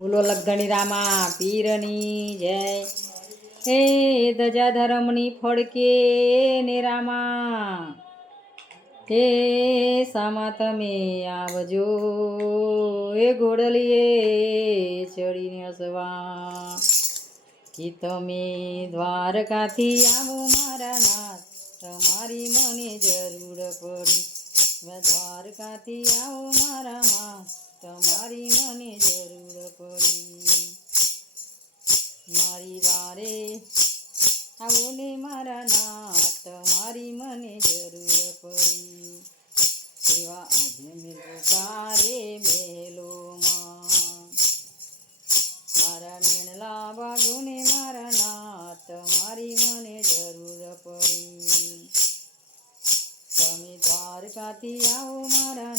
બોલો લગધણી રામા, પીરની જય. હે ધજા ધરમની ફડકે ને રામા. હે સામા તમે આવજો. એ ઘોડલીએ ચડીને હસવા. કે તમે દ્વારકાથી આવો મારા નાથ. તમારી મને જરૂર પડી. દ્વારકાથી આવો મારા માં તમારી મને ને મારા નાથ તમારી મને જરૂર પડી. એવા આજે મેલો, તારે મેલોમાં. મારા મેણલા બાગોને મારા નાથ તમારી મને જરૂર પડી. તમે દ્વારકાથી આવો મારા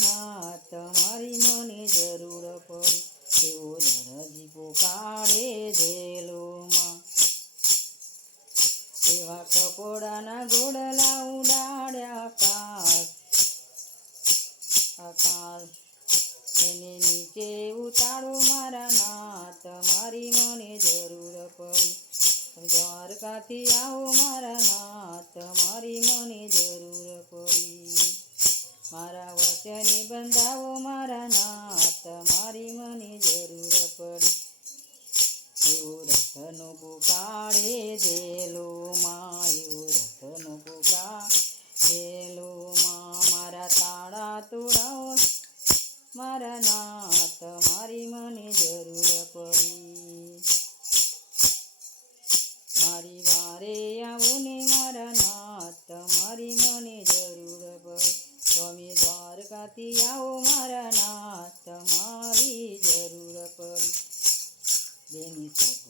એવા કપોડાના ઘોડલા ઉડાડ્યા આકાશ. આકાશ, એને નીચે ઉતારો મારા નાથ. મારી મને જરૂર પડી. દ્વારકાથી આવો મારા નાથ. મારી મને જરૂર પડી. મારા વચને બંધાવો મારા નાથ. મારી મને જરૂર પડી. એવો રથનો પુકાળે જેલોમાં એવો રથનો કુકા જેલો માં મારા તાળા તોડાવો, મારા નાથ તમારી મને જરૂર પડી. મારી વારે આવો ને મારા નાથ તમારી મને જરૂર પડી. તમે દ્વારકાથી આવો મારા નાથ તમારી જરૂર પડી. બેની સગુના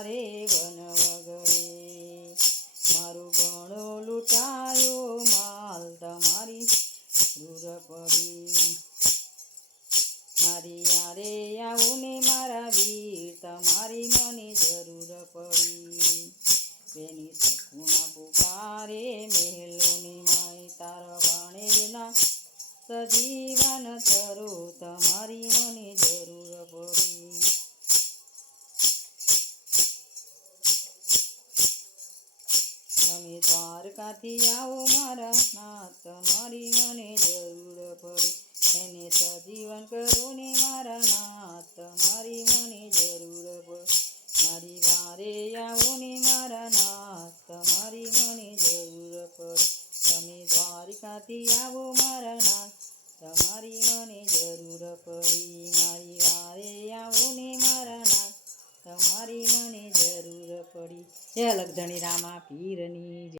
પુકારે વન વગડે મારું ઘણો લૂંટાયો માલ તમારી દૂર પડી. મારી યારે આવો ને મારા વીર, તમારી મને જરૂર પડી. બેની સખુના પુકારે મહેલોની માય, તાર વાણે વિના સજીવન કરો તમારી મને દ્વારકાથી આવો મારા નાથ તમારી મને જરૂર પડી. એને સજીવન કરો ને મારા નાથ તમારી મને જરૂર પડી. મારી વારે આવો ને મારા નાથ તમારી મને જરૂર પડી. તમે દ્વારકાથી આવો મારા નાથ, તમારી મને જરૂર પડી. મારી વારે આવો ને મારા નાથ, તમારી મને જરૂર પડી. જય લગધણી રામા પીરની.